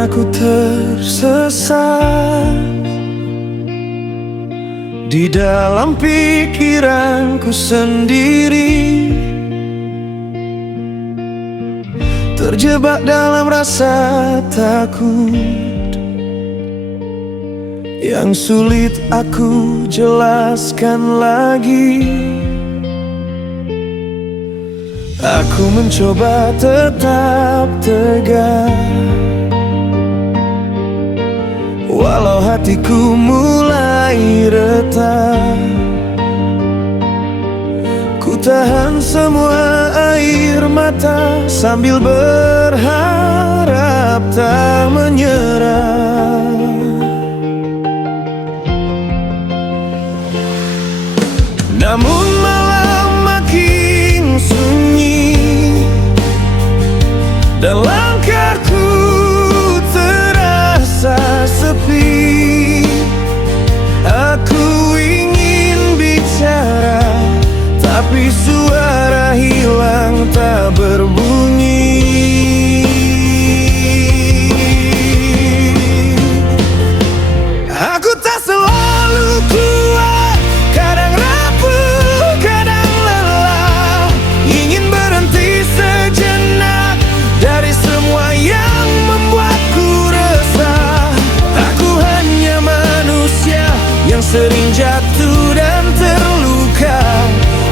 aku tersesat di dalam pikiranku sendiri, terjebak dalam rasa takut yang sulit aku jelaskan lagi. Aku mencoba tetap tegar, walau hatiku mulai retak. Ku tahan semua air mata sambil berharap tak menyerah. Namun malam makin sunyi dan langkahku terasa sepi. Aku ingin bicara, tapi suara hilang tak berbunyi. Aku tak selalu kuat, kadang rapuh, kadang lelah. Ingin berhenti sejenak dari semua yang membuatku resah. Aku hanya manusia yang sering jatuh dan terluka.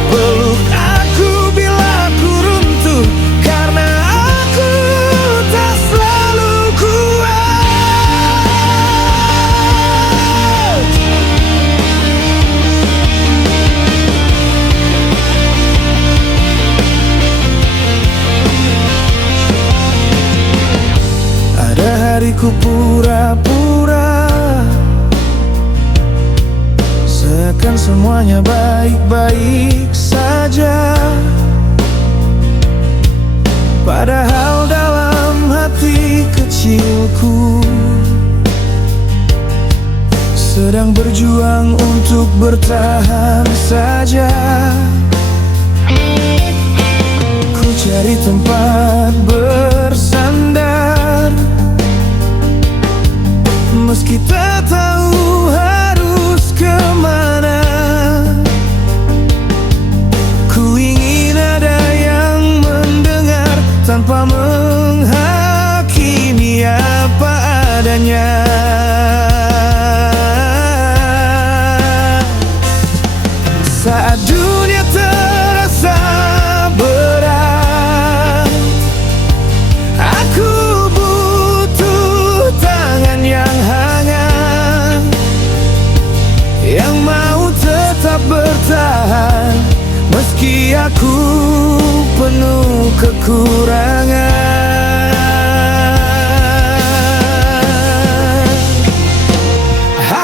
Peluk aku bila ku runtuh, karena aku tak selalu kuat. Ada hariku pura-pura, seakan semuanya baik-baik saja, padahal dalam hati kecilku sedang berjuang untuk bertahan saja. Ku cari tempat bersandar, meski tak tahu harus kemana. Ku ingin ada yang mendengar tanpa menghakimi apa adanya. Saat dunia terasa berat, aku butuh tangan yang hangat, yang mau tetap bertahan meski aku penuh kekurangan.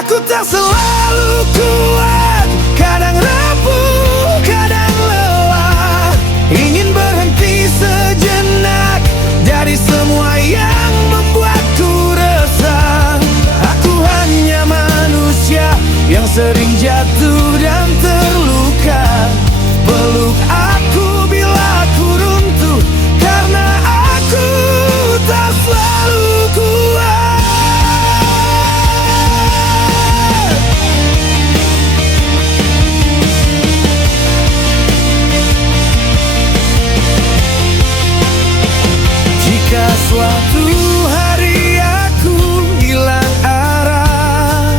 Aku tak selalu kuat, kadang rapuh, kadang lelah. Ingin berhenti sejenak dari semua yang membuatku resah. Aku hanya manusia yang sering jatuh dan terluka. Peluk aku bila ku runtuh, karena aku tak selalu kuat. Jika suatu hari aku hilang arah,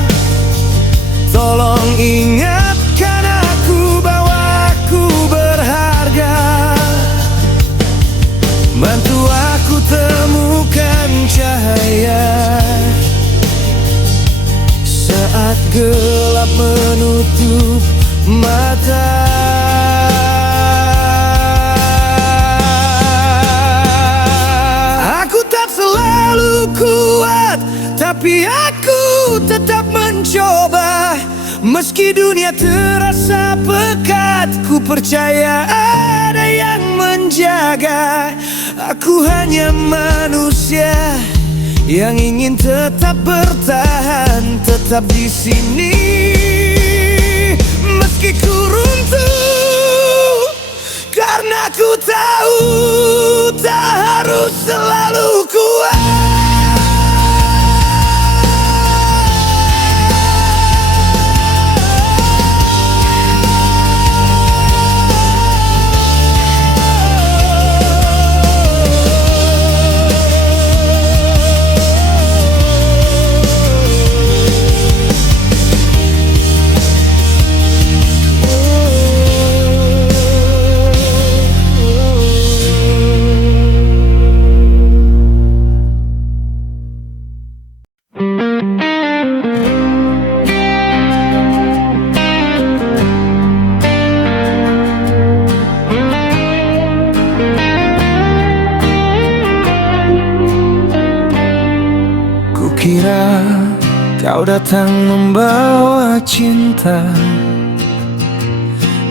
tolong ingatkan aku bahwa aku berharga. Bantu aku temukan cahaya saat gelap menutup mata. Aku tak selalu kuat, tapi aku tetap mencoba. Meski dunia terasa pekat, ku percaya ada yang menjaga. Aku hanya manusia yang ingin tetap bertahan, tetap di sini. Meski ku runtuh, karena ku tahu tak harus selalu kuat. Kukira kau datang membawa cinta,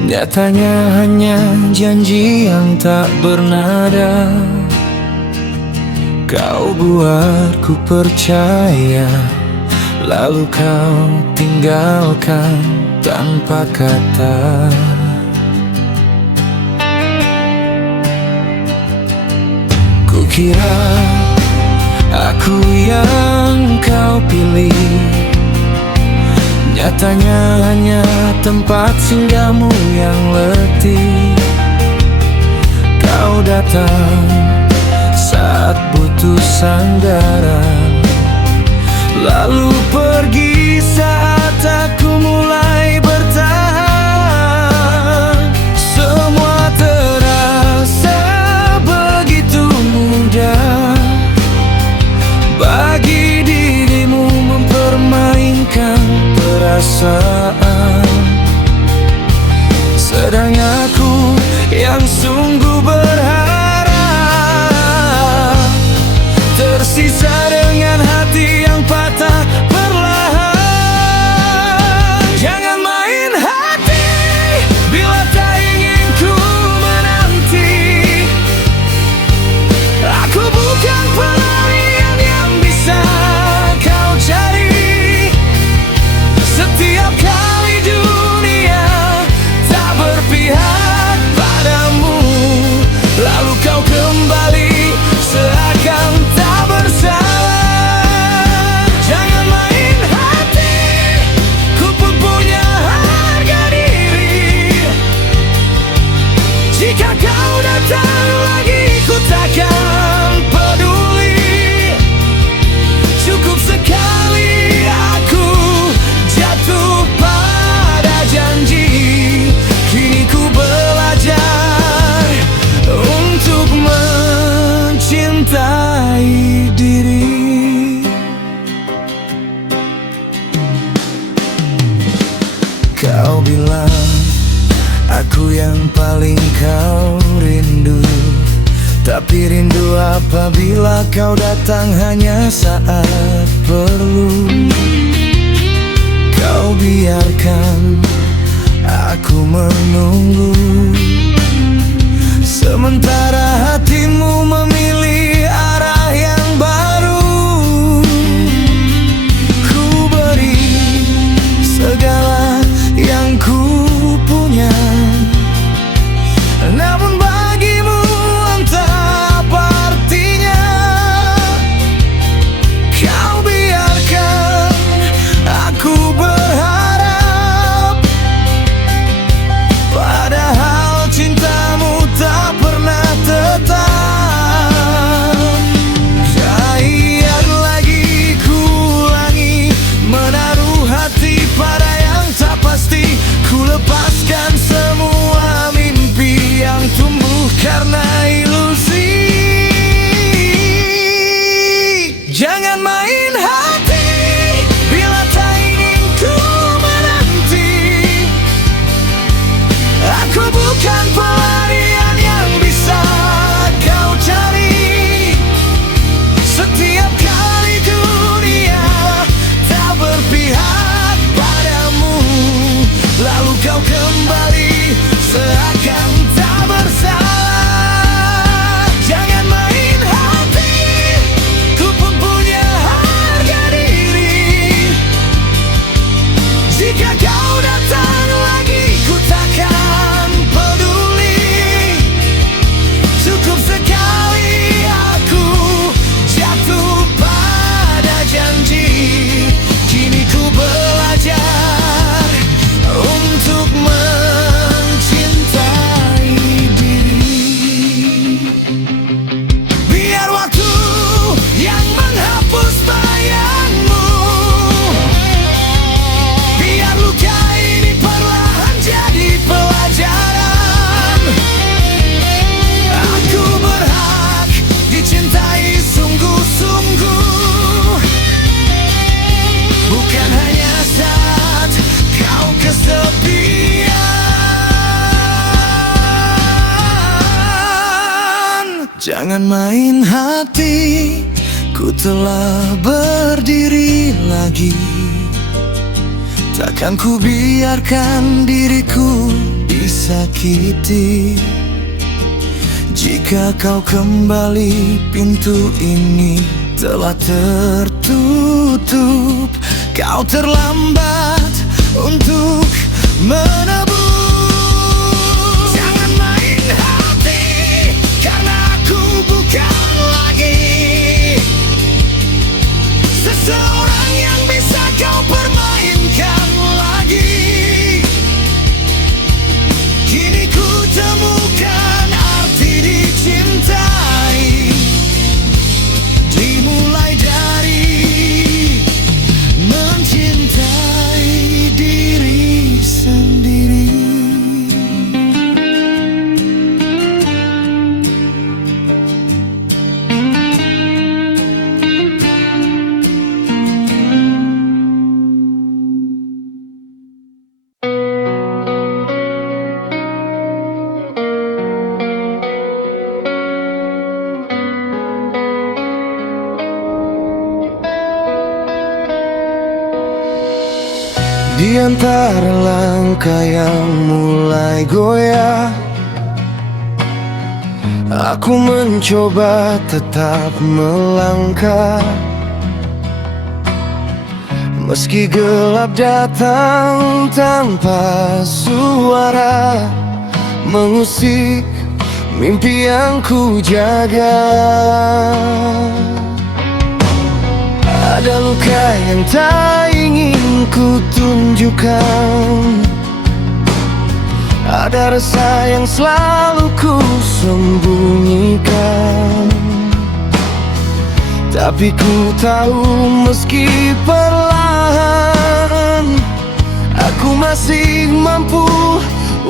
nyatanya hanya janji yang tak bernada. Kau buatku percaya, lalu kau tinggalkan tanpa kata. Kukira aku yang kau pilih, nyatanya hanya tempat singgahmu yang letih. Kau datang saat butuh sandaran, lalu pergi saat aku mulai bertahan. Semua terasa begitu mudah bagi dirimu mempermainkan perasaan, sedang aku yang sungguh berharap tersisa dengan hati yang patah perlahan. Jangan main hati bila tak ingin ku menanti. Aku bukan pelarian yang bisa kau cari. Setiap kali dunia tak berpihak padamu, lalu kau kembali seakan tak bersalah. Jangan main hati, ku pun punya harga diri. Jika kau datang lagi, ku takkan peduli. Cukup sekali aku jatuh pada janji. Kini ku belajar untuk mencintai diri. Kau bilang aku yang paling kau rindu, tapi rindu apabila kau datang hanya saat perlu. Kau biarkan aku menunggu, sementara hatimu memilih arah yang baru. Ku beri segala yang ku punya, namun bagimu entah apa artinya. Kau biarkan aku berharap, padahal cintamu tak pernah tetap. Jangan lagi ku ulangi menaruh hati pada yang tak pasti. Ku lepaskan semua mimpi yang tumbuh karena ilusi. Jangan main hati bila tak ingin ku menanti. Aku bukan pelarian yang bisa kau cari. Setiap kali dunia tak berpihak padamu, lalu kau kembali seakan tak bersalah. Jangan main hati, ku pun punya harga diri. Jika kau datang lagi, ku takkan peduli. Cukup sekali aku jatuh pada janji. Kini ku belajar untuk mencintai diri. Biar waktu yang menghapus bayangmu, biar luka ini perlahan jadi pelajaran. Aku berhak dicintai sungguh-sungguh, bukan hanya saat kau kesepian. Jangan main hati, ku telah berdiri. lagi. Takkan ku biarkan diriku disakiti. Jika kau kembali, pintu ini telah tertutup. Kau terlambat untuk menebus. Jangan main hati, karena aku bukan lagi seseorang yang bisa kau permainkan lagi. Kini ku temukan arti dicintai, dimulai dari mencintai diri sendiri. Di antara langkah yang mulai goyah, aku mencoba tetap melangkah. Meski gelap datang tanpa suara, mengusik mimpi yang ku jaga. Ada luka yang tak ingin ku tunjukkan, ada rasa yang selalu ku sembunyikan. Tapi ku tahu meski perlahan, aku masih mampu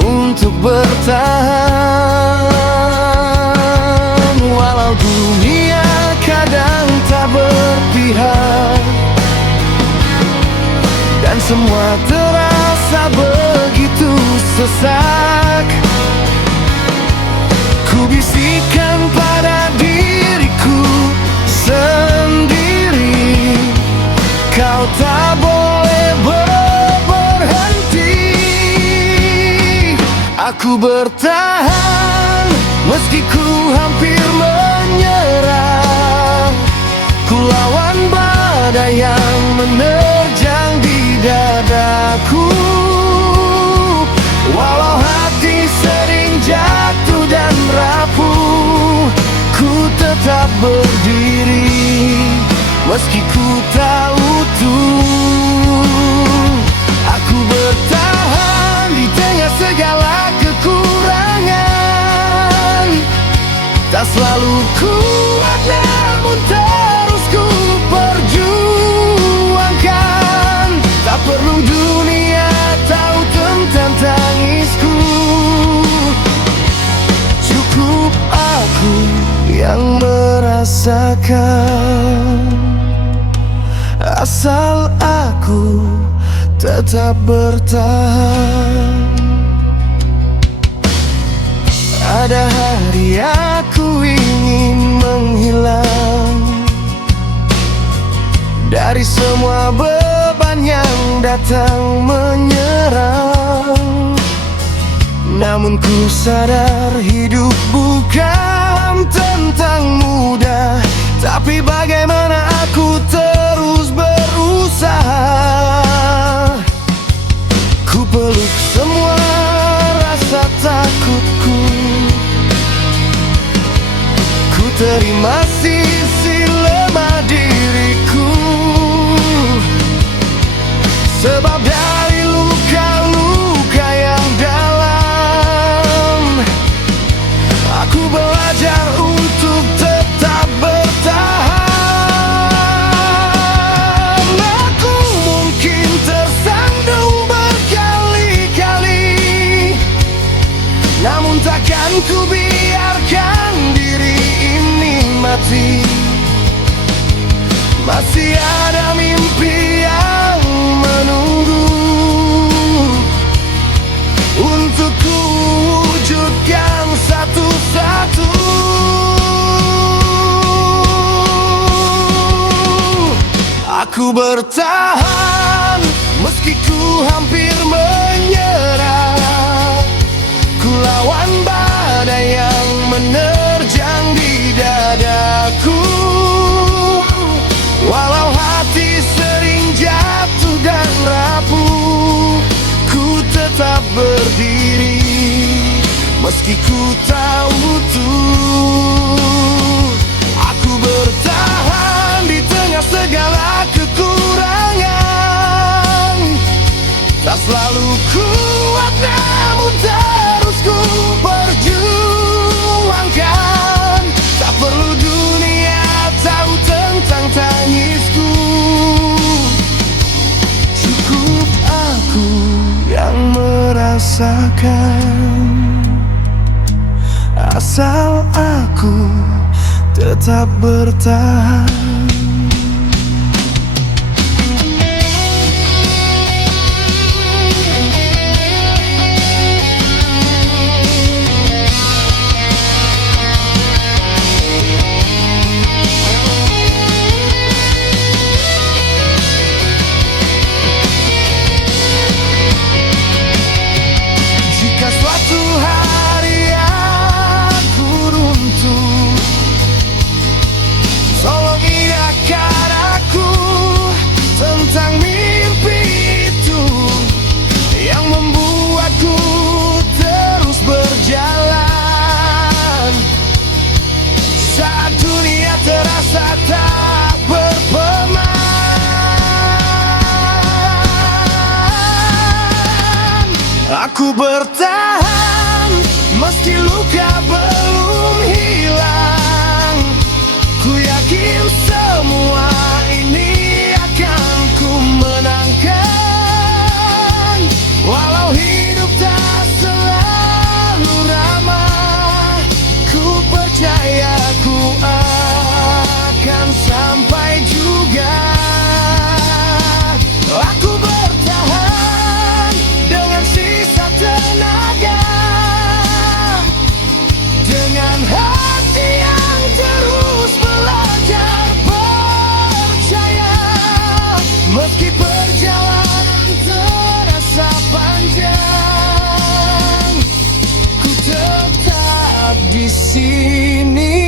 untuk bertahan. Walau dunia kadang tak berpihak, dan semua terasa begitu sesak, ku bisikkan pada diriku sendiri, kau tak boleh berhenti. Aku bertahan meski ku hampir menyerah. Ku lawan badai yang menerjang di dadaku. Walau hati sering jatuh dan rapuh, ku tetap berdiri meski ku tak utuh. Aku bertahan di tengah segala kekurangan. Tak selalu kuat namun terus ku perjuangkan. Tak perlu dunia tahu tentang tangisku, cukup aku yang merasakan. Asal aku tetap bertahan. Ada hari aku ingin menghilang dari semua beban yang datang menyerang. Namun ku sadar hidup bukan tentang mudah, tapi bagaimana aku terus berusaha. Ku peluk semua rasa takutku, ku terima sisi lemah diriku. Sebab dari luka-luka yang dalam, aku belajar untuk tetap bertahan. Aku mungkin tersandung berkali-kali, namun takkan ku biarkan diri ini mati. Masih ada mimpi yang menunggu untuk ku wujudkan satu-satu. Aku bertahan meski ku hampir menyerah. Ku lawan badai yang menerjang di dadaku. Walau hati sering jatuh dan rapuh, ku tetap berdiri meski ku tahu tuh. Aku bertahan di tengah segala kekurangan. Tak selalu kuat namun terus ku perjuangkan. Tak perlu dunia tahu tentang tangisku. Cukup aku yang merasakan. Asal aku tetap bertahan. Jika suatu hari aku runtuh, tolong ingatkan aku tentang mimpi itu yang membuatku terus berjalan. Saat dunia terasa tak berpeman, aku bertahan meski luka belum hilang. Ku yakin semua ini akan ku menangkan. Walau hidup tak selalu ramah, ku percaya ku akan sampai juga. Aku bertahan dengan sisa tenaga, dengan hati yang terus belajar percaya. Meski perjalanan terasa panjang, ku tetap di sini,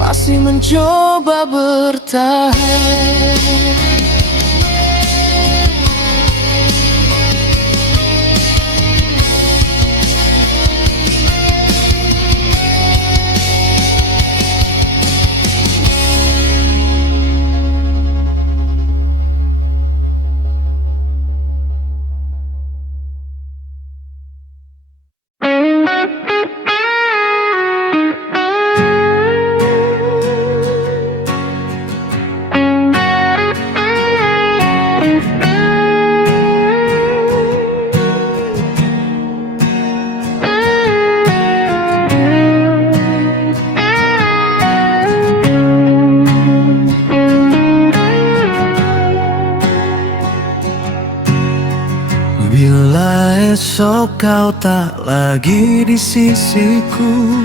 masih mencoba bertahan. Bila esok kau tak lagi di sisiku,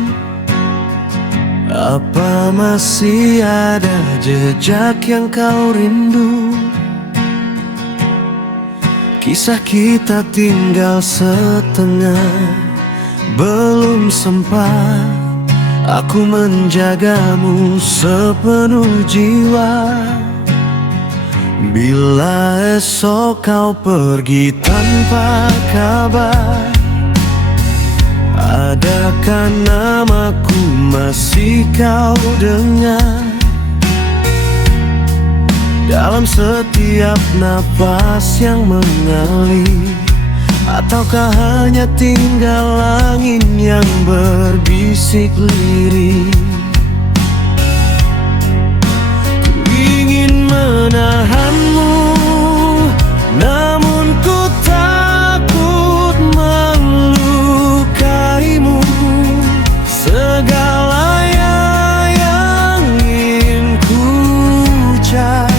apa masih ada jejak yang kau rindu? Kisah kita tinggal setengah, belum sempat aku menjagamu sepenuh jiwa. Bila esok kau pergi tanpa kabar, adakah namaku masih kau dengar? Dalam setiap napas yang mengalir, ataukah hanya tinggal angin yang berbisik lirih? Ku ingin menahanmu, namun ku takut melukaimu. Segalanya yang ingin ku ucap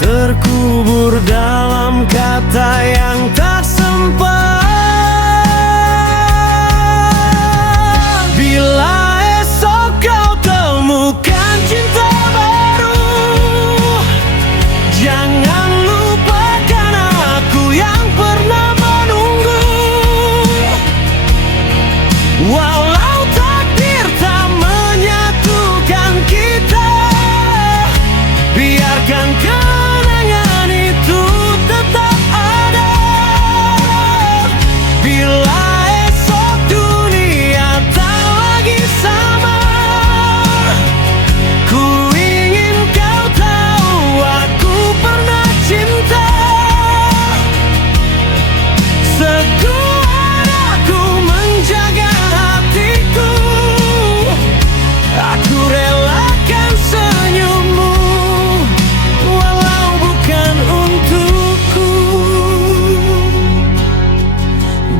terkubur dalam kata yang tak sempat. Bila esok Biarkan kenangan itu tetap ada. Bila esok dunia tak lagi sama, ku ingin kau tahu aku pernah cinta. Sekuat aku menjaga hatiku, aku relakan senyummu walau bukan untukku.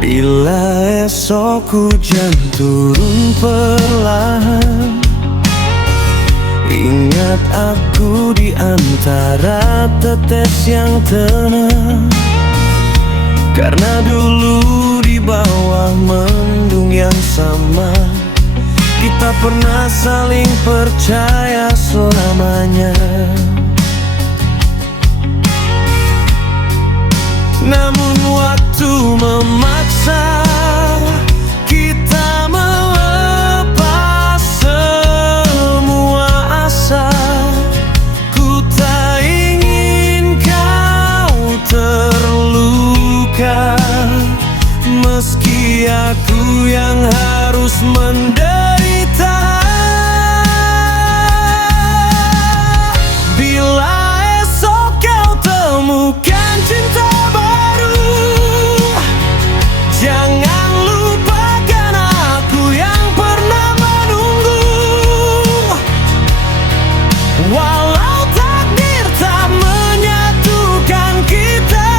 Bila esok hujan turun perlahan, ingat aku di antara tetes yang tenang. Karena dulu di bawah mendung yang sama, kita pernah saling percaya selamanya. Namun waktu memaksa kita melepas semua asa. Ku tak ingin kau terluka, meski aku yang harus menderita. Bila esok kau temukan cinta baru, jangan lupakan aku yang pernah menunggu. Walau takdir tak menyatukan kita,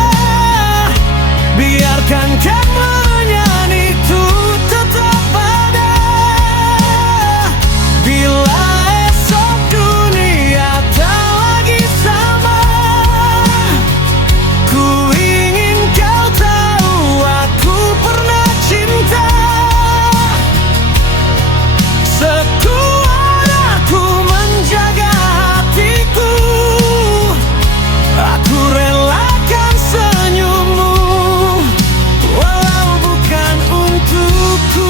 biarkan kenangan itu tetap ada. Bila esok dunia tak lagi sama, ku ingin kau tahu aku pernah cinta. Sekuat aku menjaga hatiku, aku relakan senyummu walau bukan untukku.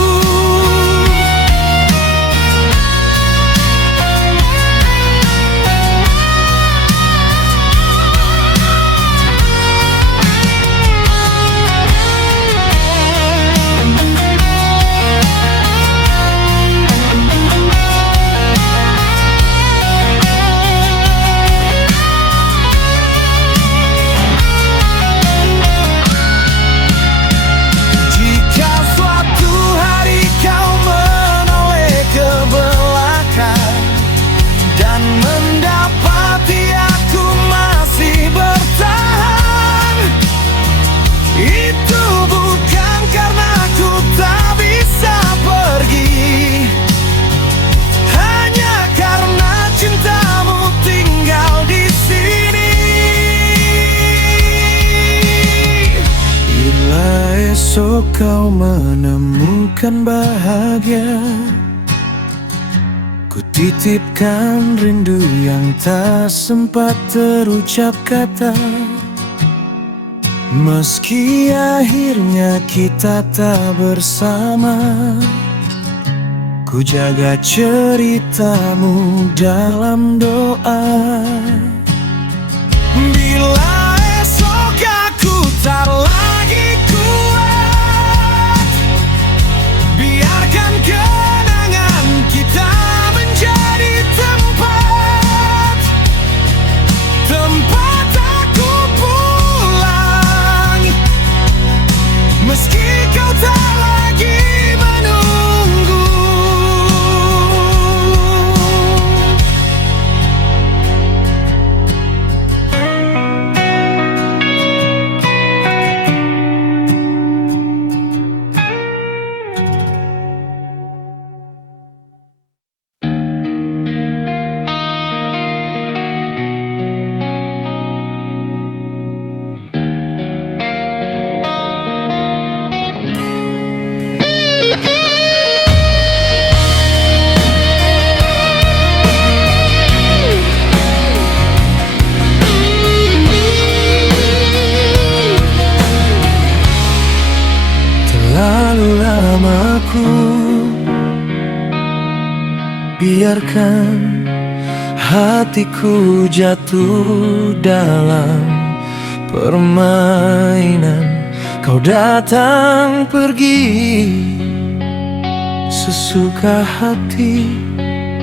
Jika suatu hari kau menoleh ke belakang dan mendapati aku masih bertahan, itu bukan karena aku tak bisa pergi, hanya karena cintamu tinggal di sini. Bila esok kau menemukan bahagia, ku titipkan rindu yang tak sempat terucap kata. Meski akhirnya kita tak bersama, ku jaga ceritamu dalam doa. Bila esok aku tak lagi kuat, biarkan kenangan kita menjadi tempat aku pulang. Meski kau tak lagi menunggu, biarkan hatiku jatuh dalam permainan. Kau datang pergi sesuka hati,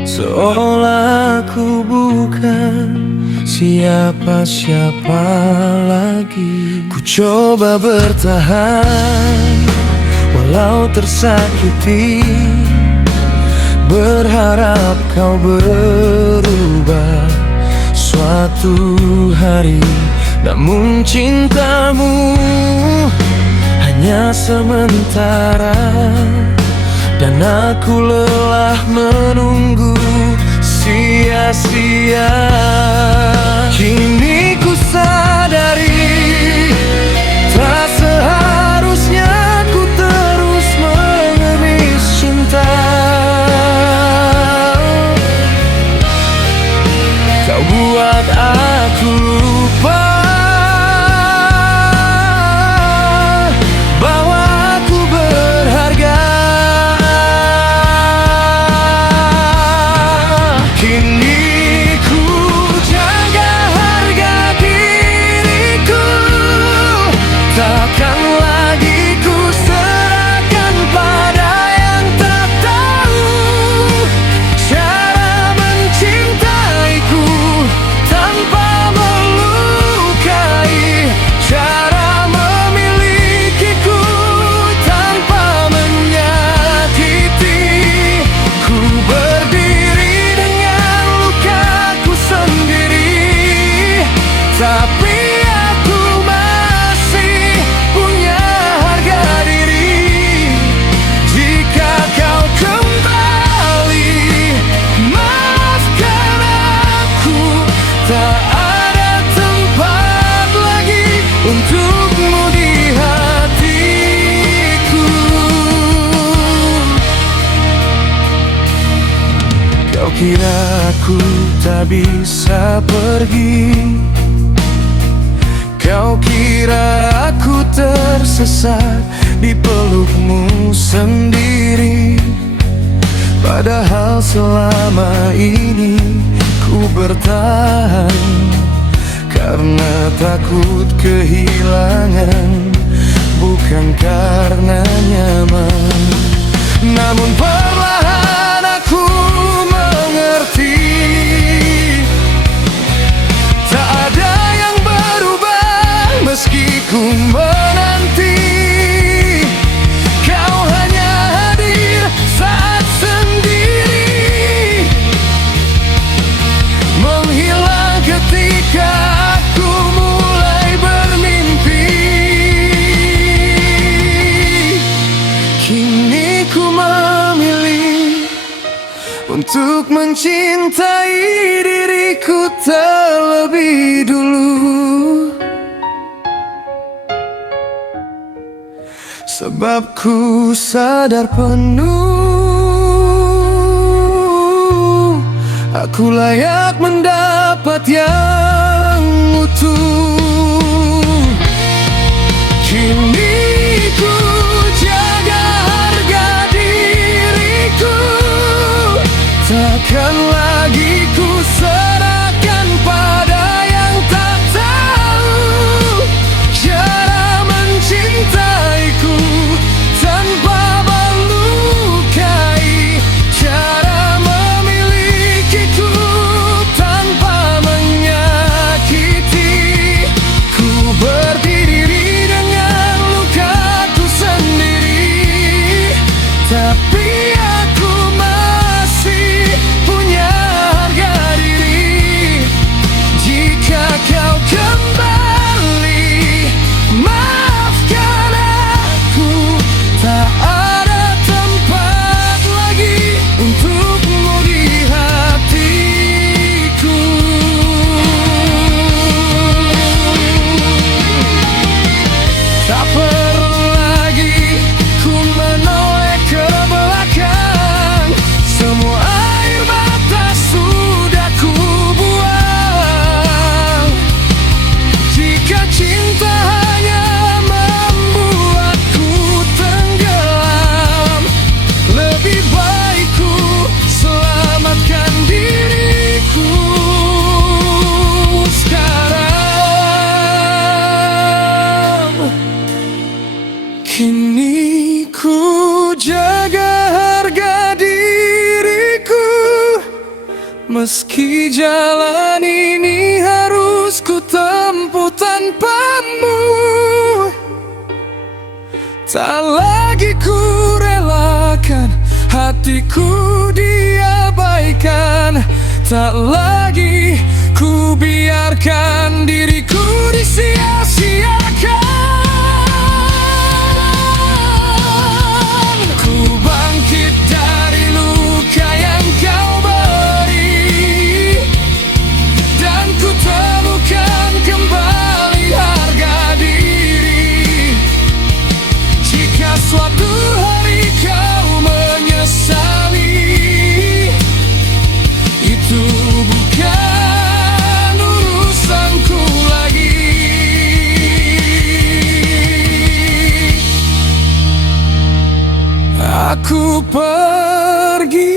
seolah ku bukan siapa-siapa lagi. Ku coba bertahan walau tersakiti, berharap kau berubah suatu hari. Namun cintamu hanya sementara, dan aku lelah menunggu sia-sia. Kini ku sadari tak seharusnya ku terus mengemis cinta. Kau buat aku lupa bahwa aku berharga. Kini ku jaga harga diriku, takkan lagi ku serahkan pada yang tak tahu cara mencintaiku tanpa melukai, cara memilikiku tanpa menyakiti. Ku berdiri dengan lukaku sendiri, tapi aku masih punya harga diri. Jika kau kembali, maafkan aku, tak ada tempat lagi untukmu di hatiku. Kau kira aku tak bisa pergi, kau kira aku tersesat di pelukmu sendiri. Padahal selama ini ku bertahan karena takut kehilangan, bukan karena nyaman. Namun perlahan aku mengerti, tak ada yang berubah meski ku menanti. Kau hanya hadir saat sendiri, menghilang ketika aku mulai bermimpi. Kini ku memilih untuk mencintai diriku terlebih dulu, sebab ku sadar penuh aku layak mendapat yang utuh. Kini ku jaga harga diriku, takkan lagi ku serahkan pada yang tak tahu cara mencintaiku tanpa melukai, cara memilikiku tanpa menyakiti. Meski jalan ini harus ku tempuh tanpamu, tak lagi ku relakan hatiku diabaikan, tak lagi ku biarkan diriku disia-siakan. Ku bangkit dari luka yang kau beri, dan ku temukan kembali harga diri. Jika suatu hari kau menyesali, itu bukan urusanku lagi. Aku pergi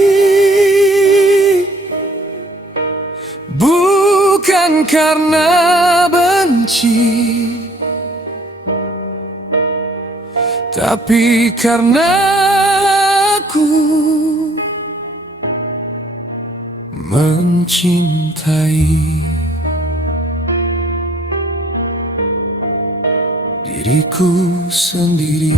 bukan karena benci, tapi karena aku mencintai diriku sendiri.